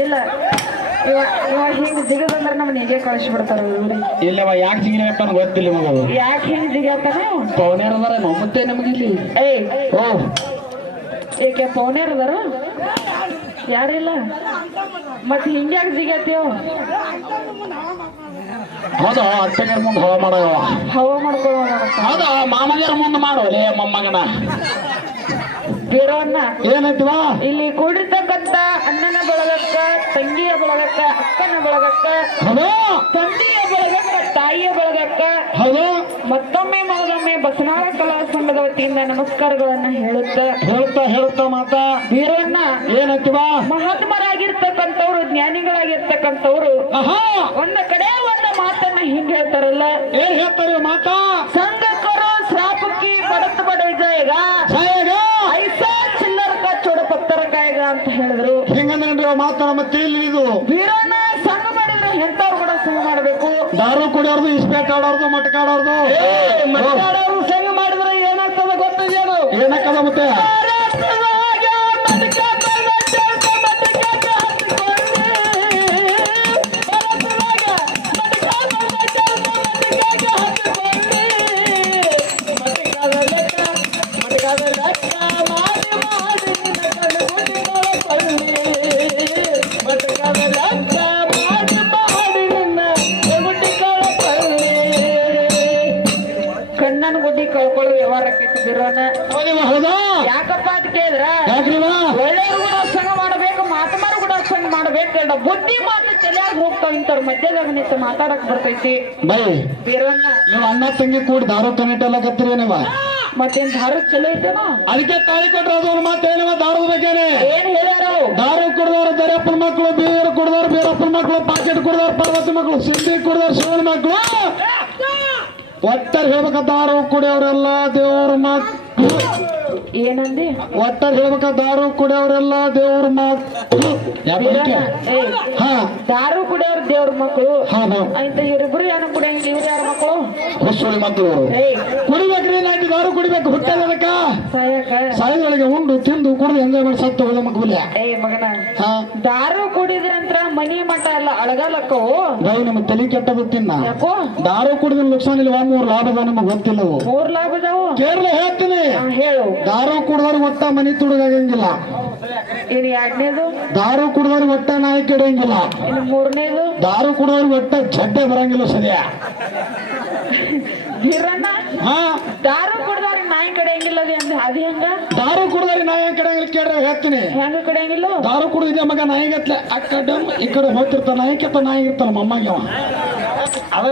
ಇಲ್ಲ ಹಿಂಗ್ ಜಿಗದಂದ್ರ ನಮ್ ನಿಜೆ ಕಳಿಸ್ಬಿಡ್ತಾರ ಇಲ್ಲವ ಯಾಕೆ ಜಿಗಿನಪ್ಪ ಗೊತ್ತಿಲ್ಲ ಮಗು ಯಾಕೆ ಹಿಂಗ್ ಜಿಗತ್ತಾನ ಪೌನೇರ್ ಅದಾರ ಮತ್ತೆ ನಮಗೆ ಇಲ್ಲಿ ಓ ಏಕೆ ಪೌನೇರ್ ಅದಾರ ಯಾರಿಲ್ಲ ಮತ್ ಹಿಂಗ್ಯಾಕ್ ಜಿಗತ್ತೀವ ಹೌದು ಅಟ್ಟಗರ ಮುಂದೆ ಹವಾ ಮಾಡವ ಹವಾ ಮಾಡ್ಕೊಳ್ಳೋ ಹೌದು ಮಾಮದಿಯರ ಮುಂದೆ ಮಾಡೋಲೆ ಮೊಮ್ಮಗನ ಬೀರವನ್ನ ಏನೈತಿವ ಇಲ್ಲಿ ಕೂಡಿರ್ತಕ್ಕಂತ ಅಣ್ಣನ ಬಳಗಕ್ಕ ತಂಗಿಯ ಬಳಗಕ್ಕ ಅಕ್ಕನ ಬಳಗಕ್ಕ ಹೌದು ತಂದೆಯ ಬಳಗಕ್ಕ ತಾಯಿಯ ಬಳಗಕ್ಕ ಹೌದು ಮತ್ತೊಮ್ಮೆ ಮಗದೊಮ್ಮೆ ಬಸನಾಳ ಕಲಾ ಸಂಘದ ವತಿಯಿಂದ ನಮಸ್ಕಾರಗಳನ್ನ ಹೇಳುತ್ತಾ ಮಾತಾ ಬೀರವನ್ನ ಏನೈತಿವ ಮಹಾತ್ಮರಾಗಿರ್ತಕ್ಕಂಥವ್ರು ಜ್ಞಾನಿಗಳಾಗಿರ್ತಕ್ಕಂಥವ್ರು ಒಂದ ಕಡೆ ಒಂದು ಮಾತನ್ನ ಹಿಂಗ್ ಹೇಳ್ತಾರಲ್ಲ ಏನ್ ಹೇಳ್ತಾರೆ ಮಾತಾ ಸಂಘಕರು ಶ್ರಾಪಕ್ಕಿ ಬಡತ್ ಬಡ ವಿಜಯಗ ಐಸಾ ಚಿಲ್ಲರ್ ಕಾ ಚೋಡ ಪತ್ತರ ಕಾಯಗ ಅಂತ ಹೇಳಿದ್ರು ಹಿಂಗಂದ್ರೆ ಮಾತಾಡ ಮತ್ತೆ ಇಲ್ಲಿ ಇದು ವೀರಣ್ಣ ಸಂಘ ಮಾಡಿದ್ರೆ ಎಂತವ್ರು ಕೂಡ ಸಂಘ ಮಾಡ್ಬೇಕು ದಾರು ಕುಡಿಯೋರ್ದು ಇಸ್ಪೇಟ್ ಆಡೋರ್ದು ಮಟ್ಕಾಡೋರ್ದು ಮಟ್ಕಾಡೋರು ಸಂಘ ಮಾಡಿದ್ರೆ ಏನಾಗ್ತದ ಗೊತ್ತಿದೆಯದು ಏನಾಗ್ತದ ಮತ್ತೆ ಕಣ್ಣನ್ ಗುಡ್ಡಿ ಕಳ್ಕೊಳ್ಳೋ ವ್ಯವಹಾರಕ್ಕಿತ್ತು ಬಿರೋನ ಯಾಕಪ್ಪ ಅಂತ ಕೇಳಿದ್ರ ಒಳ್ಳೆಯವ್ರು ಕೂಡ ಸಂಘ ಮಾಡ್ಬೇಕು ಮಾತಮಾರು ಕೂಡ ಸಂಘ ಮಾಡ್ಬೇಕು ಬುದ್ಧಿ ಮಾತು ತಲೆಯಾಗ ಹೋಗ್ತಾವ ಇಂಥವ್ರ ಮಧ್ಯದಾಗ ನಿಂತು ಮಾತಾಡಕ್ ಬರ್ತೈತಿ ಬೈ ಬಿರೋನ ನೀವು ಅಣ್ಣ ತಂಗಿ ಕೂಡಿ ದಾರು ಕನೆಕ್ಟಲ್ಲಕತ್ತೀರಿ ನೀವ ಮತ್ತೇನ್ ದಾರು ಚಲೋ ಐತೇನೋ ಅದಕ್ಕೆ ತಾಳಿ ಕೊಟ್ರ ಅದೊಂದು ಮಾತೇನವ ದಾರದ ಬಗ್ಗೆನೆ ಏನ್ ಹೇಳ್ಯಾರ ದಾರು ಕುಡ್ದವ್ರು ದರ್ಯಪ್ಪನ ಮಕ್ಕಳು ಬೀರು ಕುಡ್ದವ್ರು ಬೀರಪ್ಪನ ಮಕ್ಕಳು ಪಾಕೆಟ್ ಕುಡ್ದವ್ರು ಪಾರ್ವತಿ ಮಕ್ಕಳು ಸಿಂಧಿ ಕುಡ್ದವ್ರು ಶಿವನ ಮಕ್ಕಳು ಒಟ್ಟರ್ ಹೇಳ್ಬೇಕ ದಾರು ಕುಡಿಯವ್ರೆಲ್ಲ ದೇವ್ರ ಮಕ್ಕಳು ಏನಂದಿ ಒಟ್ಟರ್ ಹೇಳ್ಬೇಕ ದಾರು ಕುಡಿಯವ್ರೆಲ್ಲ ದೇವ್ರ ಮಕ್ಕಳು ದಾರು ಕುಡಿಯವ್ರ ದೇವ್ರ ಮಕ್ಕಳು ಹೌದು ಆಯ್ತು ಇವ್ರಿಬ್ರು ಯಾರು ಕುಡಿಯಂಗಿಲ್ಲ ಇವ್ರು ಯಾರ ಮಕ್ಕಳು ಹುಸುಳಿ ಮಕ್ಕಳು ಕುಡಿಬೇಕ್ರಿ ನಾಟಿ ದಾರು ಕುಡಿಬೇಕು ಹುಟ್ಟದಕ್ಕ ಸಾಯದೊಳಗೆ ಉಂಡು ತಿಂದು ಕುಡಿದು ಎಂಜಾಯ್ ಮಾಡಿ ಸತ್ತು ಹೋದ ಮಕ್ಕಳು ಮಗನ ದಾರು ಕುಡಿದ್ರಂತ್ರ ಮನಿ ಮಠ ಎಲ್ಲ ಅಳಗಾಲಕ್ಕವು ಬೈ ನಮ್ ತಲೆ ಕೆಟ್ಟ ಗೊತ್ತಿನ ಯಾಕೋ ದಾರು ಕುಡಿದ ನುಕ್ಸಾನ ಇಲ್ಲ 3 ಲಾಭ ಅದ ನಮಗ್ ಗೊತ್ತಿಲ್ಲವು 3 ಲಾಭ ಅದಾವು ಕೇರಳ ಹೇಳ್ತೀನಿ ಹೇಳು ದಾರು ಕುಡ್ದವ್ರು ಒಟ್ಟ ಮನಿ ತುಡುಗಾಗಂಗಿಲ್ಲ ಇನ್ನು 2ನೇದು ದಾರು ಕುಡ್ದವ್ರು ಒಟ್ಟ ನಾಯಿ ಕೆಡಂಗಿಲ್ಲ ಇನ್ನು 3ನೇದು ದಾರು ಕುಡ್ದವ್ರು ಒಟ್ಟ ಚಡ್ಡೆ ಬರಂಗಿಲ್ಲ ಸದ್ಯ ಬೀರಣ್ಣ ದಾರು ಕುಡ್ದವ್ರಿಗೆ ನಾಯಿ ಕಡೆಯಂಗಿಲ್ಲ ಅದು ಹೆಂಗ ದಾರು ಕುಡ್ದವ್ರಿಗೆ ನಾಯಿ ಕೆಡಂಗಿಲ್ಲ ಕೇಳ್ರೆ ಹೇಳ್ತೀನಿ ಹೆಂಗ ಕಡೆಯಂಗಿಲ್ಲ ದಾರು ಕುಡಿದ ಮಗ ನಾಯಿಗತ್ಲೆ ಆ ಕಡೆ ಈ ಕಡೆ ಹೋಗ್ತಿರ್ತಾನ ನಾಯಿ ಕೆತ್ತ ನಾಯಿ ಇರ್ತಾನ ಮೊಮ್ಮಗೆ ಅವ ಅದ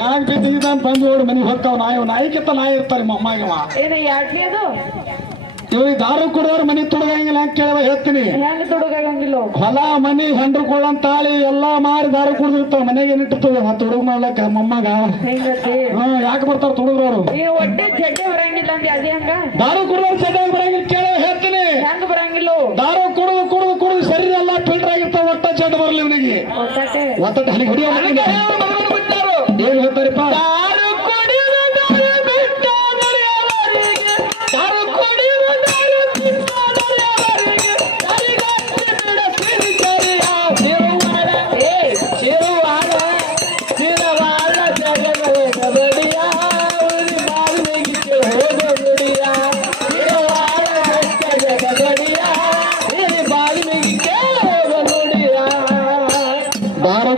ನಾಯಿ ಬಿದ್ದ ಬಂದು ನೋಡಿ ಮನೆಗೆ ಹೋಗ್ತಾವ ನಾಯಿ ಕೆತ್ತ ನಾಯಿ ಇರ್ತಾರೆ ಮೊಮ್ಮಗೆ ಅವ ಏನು 2ನೇದು ಇವ್ರಿಗೆ ದಾರು ಕುಡಿದವ್ರು ಮನಿ ತುಡುಗಂಗಿಲ್ಲ ಅಂತ ಕೇಳುವ ಹೇಳ್ತೀನಿ ಹೆಂಗ ತುಡುಗಂಗಿಲ್ಲ ಹೊಲ ಮನಿ ಹೆಂಡ್ರು ಕೊಳ್ಳಂತಾಳಿ ಎಲ್ಲಾ ಮಾರಿ ದಾರು ಕುಡಿದಿರ್ತಾವ ಮನೆಗೆ ಏನಿಟ್ಟಿರ್ತದೆ ಮತ್ತೆ ಹುಡುಗ ಮಾಡ್ಲಕ್ಕ ಮೊಮ್ಮಗ ಯಾಕೆ ಬರ್ತಾರ ತುಡುಗ್ರವ್ರು ಒಟ್ಟೆ ಚಡ್ಡೆ ಬರಂಗಿಲ್ಲ ಅಂತ ಅದೇ ಹೆಂಗ ದಾರು ಕುಡಿದವ್ರು ಚಡ್ಡೆ ಬರಂಗಿಲ್ಲ ಕೇಳುವ ಹೇಳ್ತೀನಿ ಹೆಂಗ ಬರಂಗಿಲ್ಲ ದಾರು ಕುಡಿದು ಶರೀರ ಎಲ್ಲ ಫಿಲ್ಟರ್ ಆಗಿರ್ತಾವ ಒಟ್ಟ ಚಡ್ಡ ಬರಲಿ ಇವನಿಗೆ ಒತ್ತಟ ಹನಿ ಹೊಡಿಯೋ ಏನ್ ಹೇಳ್ತಾರಪ್ಪ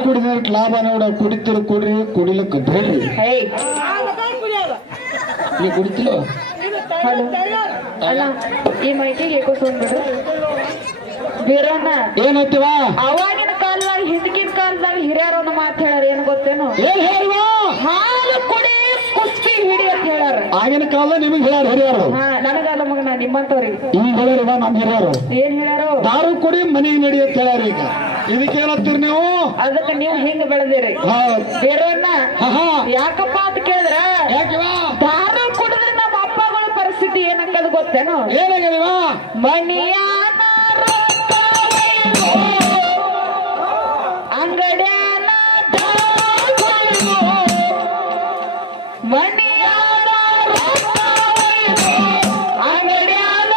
ಕುಡಿದ್ರೆ ಲಾಭ ನೋಡ ಕುಡಿತಿರು ಕುಡ್ರಿ ಕುಡಿಲಕ್ಕ ಬೇಡ್ರಿ ಏಯ್ ನೀ ಕುಡಿತಿಲ್ಲ ಹಲೋ ಅಲ್ಲ ಈ ಮೈಕಿಗೆ ಏಕೋಸ್ಕೊಂಡ್ಬಿಡು ಬೀರಣ್ಣ ಏನೈತಿವ ಅವಾಗಿನ ಕಾಲದಾಗ ಹಿಂದಕಿನ ಕಾಲದಾಗ ಹಿರಿಯರನ್ನ ಮಾತು ಹೇಳ್ಯಾರ ಏನ್ ಗೊತ್ತೇನು ಏನ್ ಹೇಳುವ ಹಾಲು ಕುಡಿ ಕುಸ್ತಿ ಹಿಡಿ ಅಂತ ಹೇಳ್ಯಾರ ಆಗಿನ ಕಾಲ ನಿಮಗ್ ಹೇಳ್ಯಾರ ಹಿರಿಯರು ಹಾ ನನಗಲ್ಲ ಮಗನ ನಿಮ್ಮಂತವ್ರಿಗೆ ಈಗ ಹೇಳ್ಯಾರಿವ ನಮ್ ಹಿರಿಯರು ಏನ್ ಹೇಳ್ಯಾರು ದಾರು ಕುಡಿ ಮನೆಗೆ ನಡಿ ಅಂತ ಹೇಳ್ಯಾರ ಈಗ ಇದಕ್ಕೇನತ್ತೀರಿ ನೀವು ಅದಕ್ಕೆ ನೀವು ಹಿಂಗ್ ಬೆಳೆದಿರಿ ಬೀರಣ್ಣ ಯಾಕಪ್ಪ ಅಂತ ಕೇಳಿದ್ರ ಯಾಕಿವ ದಾರು ಕುಡಿದ್ರೆ ನಮ್ಮ ಅಪ್ಪಗಳ ಪರಿಸ್ಥಿತಿ ಏನಕ್ಕದು ಗೊತ್ತೇನು ಏನಾಗ್ಯದಿವ ಮಣಿಯಾನ ಅಂಗಡ್ಯಾನ ಮಣಿಯಾನ ಅಂಗಡ್ಯಾನ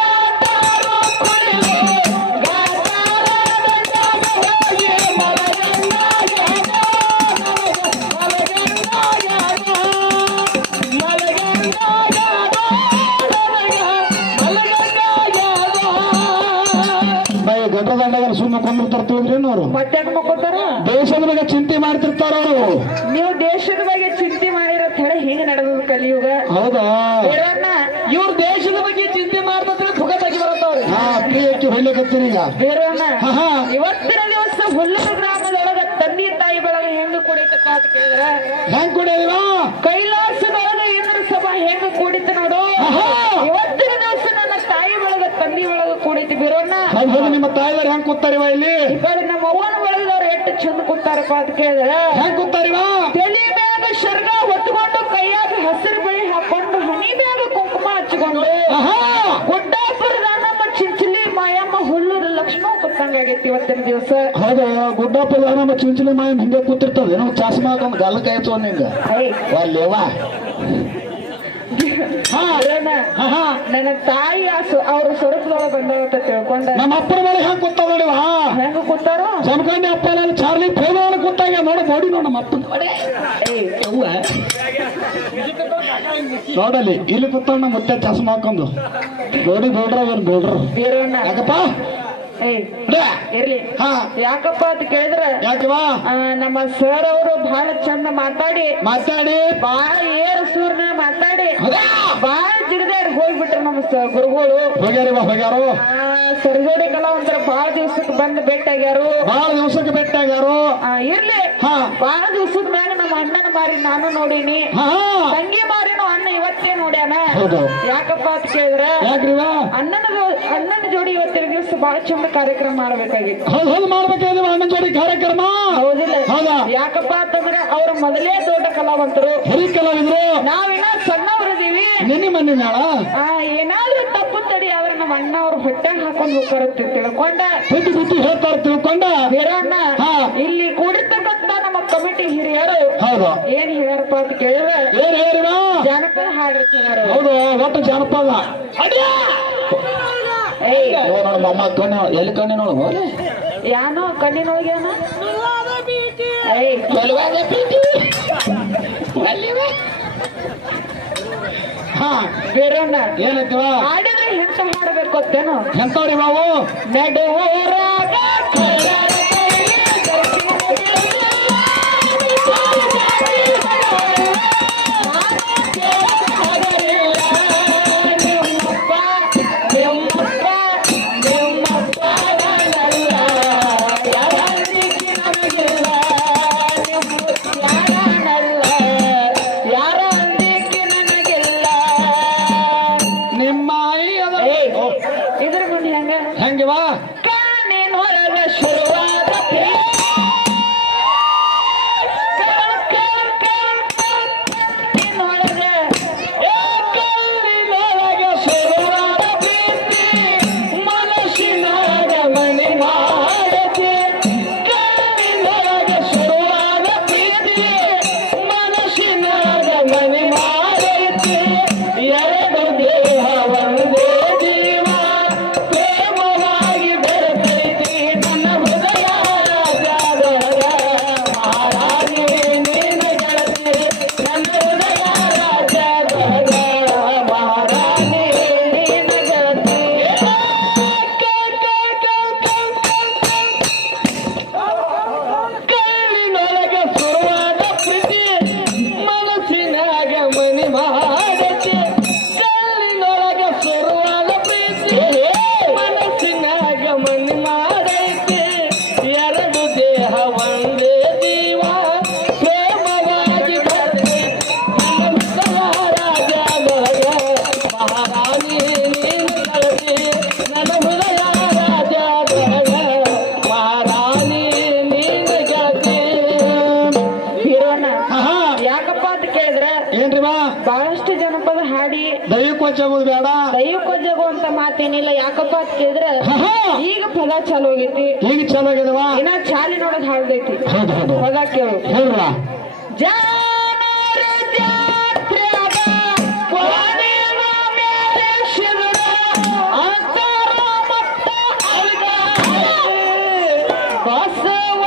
ಗಡ್ರದಂಡಗ ಸುಮ್ಮನೆ ಕೊಂದಿರ್ತಾರ ತಿಳಿದ್ರೇನು ಅವರು ಮತ್ತೆ ಮಕ್ಕೋತಾರ ದೇಶದ ಬಗ್ಗೆ ಚಿಂತೆ ಮಾಡ್ತಿರ್ತಾರ ಅವರು ನೀವು ದೇಶದ ಬಗ್ಗೆ ಚಿಂತೆ ಮಾಡಿರೋ ಹೇಳಿ ಹಿಂಗ ನಡೆದ ಕಲಿಯುಗ ಹೌದಾ ಇವ್ರ ದೇಶದ ಬಗ್ಗೆ ಚಿಂತೆ ಮಾಡ್ತಾರೆ ಭುಗತಾಗಿ ಬರತ್ತವ್ರಿ ಪ್ರಿಯಕ್ಕೆ ಹೊಳ್ಳಿಕತ್ತೀರಿ ಈಗ ಬೇರೋಣ ಇವತ್ತಿನ ದಿವಸ ಹುಲ್ಲೂರು ಗ್ರಾಮದೊಳಗ ತಂದೆ ತಾಯಿ ಬೆಳಗ ಹೆಂಗ ಕುಡಿತಪ್ಪ ಅಂತ ಕೇಳಿದ್ರ ಹೆಂಗ್ ಕುಡಿಯದಿವ ಕೈಲಾಸದೊಳಗ ಇಂದ್ರ ಸಭಾ ಹೆಂಗ ಕುಡಿತ ನೋಡು ಇವತ್ತಿನ ದಿವಸ ನನ್ನ ತಾಯಿ ಬೆಳಗ ತಂದಿ ಬೆಳಗ ಕುಡಿತು ಬೇರೋಣ ನಿಮ್ಮ ತಾಯಿಯವ್ರು ಹೆಂಗ್ ಕೂತಾರಿವ ಇಲ್ಲಿ ಈ ಕಡೆ ನಮ್ಮ ಅವ್ವನ ಬೆಳಗದವ್ರು ಎಷ್ಟು ಚಂದ ಕೂತಾರಪ್ಪ ಅಂತ ಕೇಳಿದ್ರ ಹೆಂಗ್ ಕೂತಾರಿವ ತಲೆ ಮ್ಯಾಗ ಶರ್ಗ ಹೊತ್ಕೊಂಡು ಕೈಯಾಗ ಹಸಿರು ಬಳಿ ಹಾಕೊಂಡು ಹನಿ ಮ್ಯಾಗ ಕುಂಕುಮ ಹಚ್ಕೊಂಡು ಗುಡ್ಡಾಪುರದ ನಮ್ಮ ಚಿಂಚಲಿ ಮಾಯಮ್ಮ ಹುಲ್ಲೂರು ಲಕ್ಷ್ಮಣ ಕೂತಂಗಾಗೈತಿ ಇವತ್ತಿನ ದಿವಸ ಹೌದು ಗುಡ್ಡಪ್ಪದ ನಮ್ಮ ಚಿಂಚಲಿ ಮಾಯ ಹಿಂಗೆ ಕೂತಿರ್ತದೆ ಏನೋ ಚಾಸ್ಮಾ ಹಾಕೊಂಡು ಗಲ್ಲಕಾಯ್ತು ನಿಂಗ ಅಲ್ಲೇವಾ ನನ್ನ ತಾಯಿ ಅವ್ರ ಸ್ವರೂಪದೊಳಗೆ ಬಂದವತ್ತ ತಿಳ್ಕೊಂಡ ನಮ್ಮ ಅಪ್ಪನ ಮೇಲೆ ಹೆಂಗ್ ಕೂತಾವ ನೋಡಿವ ಹೆಂಗ ಕೂತಾರೋ ಜಮಖಂಡಿ ಅಪ್ಪ ಚಾರ್ಲಿ ಫೇಲ್ ಕೂತಾಗ ನೋಡಿ ನಮ್ಮ ಅಪ್ಪನ ನೋಡಲಿ ಇಲ್ಲಿ ಕೂತಾವ ನಮ್ಮ ಮುತ್ತೆ ಚಸ್ಮಾ ಹಾಕೊಂಡು ನೋಡಿ ನೋಡ್ರ ಯಾಕಪ್ಪ ಇರ್ಲಿ ಯಾಕಪ್ಪ ಅಂತ ಕೇಳಿದ್ರ ಯಾಕವಾ ನಮ್ಮ ಸರ್ ಅವರು ಬಹಳ ಚಂದ ಮಾತಾಡಿ ಬಹಳ ಏರ್ ಸೂರ್ನ ಮಾತಾಡಿ ಬಹಳ ಜಿಗದಾಡಿ ಹೋಗ್ಬಿಟ್ರು ನಮ್ಮ ಗುರುಗಳು ಹೋಗ್ಯಾರು ಸರ್ಜೋಡಿ ಕಲಾವಂತರ ಬಹಳ ದಿವ್ಸಕ್ಕೆ ಬಂದು ಭೇಟಿಯಾಗ್ಯಾರು ಇರ್ಲಿ ಬಹಳ ದಿವ್ಸದ ಮ್ಯಾಗ ನಮ್ಮ ಅಣ್ಣನ ಮಾರಿ ನಾನು ನೋಡೀನಿ ತಂಗಿ ಮಾರಿನೂ ಅಣ್ಣ ಇವತ್ತೇ ನೋಡ್ಯಾನ ಯಾಕಪ್ಪ ಅಂತ ಕೇಳಿದ್ರ ಅಣ್ಣನ ಜೋಡಿ ಇವತ್ತಿನ ದಿವಸ ಬಹಳ ಚಂದ ಕಾರ್ಯಕ್ರಮ ಮಾಡ್ಬೇಕಾಗಿತ್ತು ಅಣ್ಣನ ಜೋಡಿ ಕಾರ್ಯಕ್ರಮ ಹೌದಿಲ್ಲ ಯಾಕಪ್ಪ ಅಂತಂದ್ರೆ ಅವ್ರ ಮೊದಲೇ ದೊಡ್ಡ ಕಲಾವಂತರು ಕಲಾವಿದ್ರು ನಾವಿನ್ನ ಸಣ್ಣವ್ರದೀವಿ ಏನಾದ್ರೂ ತಪ್ಪು ತಡಿ ಆದ್ರೆ ನಮ್ಮ ಅಣ್ಣ ಅವ್ರ ಹೊಟ್ಟೆ ಹಾಕೊಂಡು ಹೋಗ್ತಾರ ತಿಳ್ಕೊಂಡ ತಿಳ್ಕೊಂಡ ಹಿರಣ್ಣ ಇಲ್ಲಿ ಕೂಡಿರ್ತಕ್ಕಂತ ನಮ್ಮ ಕಮಿಟಿ ಹಿರಿಯರು ಏನ್ ಹೇಳ್ಯಾರಪ್ಪ ಅಂತ ಕೇಳಿದ್ರೆ ಜಾನಪದ ಹಾಡಿರ್ತಾರೆ ಹೌದು ಒಟ್ಟು ಜಾನಪದ ಮಮ್ಮ ಕಣ್ಣು ಎಲ್ಲಿ ಕಣ್ಣಿನೊಳಗ ಯಾನೋ ಕಣ್ಣಿನೊಳಗೇನ ಬೇರೆಣ್ಣ ಏನೈತಿವ ಹಾಡಿದ್ರೆ ಎಂತ ಹಾಡಬೇಕು ಅಂತೇನು ಎಂತವ್ರಿ ಬಾವು ನಡುವರಾಗ ಇದ್ರ ಮುಂದೆ ಹೆಂಗಿವಾ ಕಾಣಿನ ಹೊರಗ ಶುರು ಜಗೋದು ಬೇಡ. ದೈವಕ್ಕ ಜಗೋ ಅಂತ ಮಾತೇನಿಲ್ಲ. ಯಾಕಪ್ಪ ಅಂತ ಕೇಳಿದ್ರೆ ಈಗ ಪದ ಚಾಲು ಆಗೈತಿ. ಈಗ ಚಲೋ ಆಗಿದವ ಇನ್ನ ಚಾಲಿ ನೋಡೋದು ಹಾಳ್ದೈತಿ. ಹೌದು ಹೌದು ಪದ ಕೇಳು. ಹೇಳ್ರ ಜಾನರ ಜಾತ್ರ್ಯಾಗ ಕೊನೆಯ ಮೇಲೆ ಶಿವನ ಅಂತರ ಮಟ್ಟ ಅಲ್ಗ ಬಸವ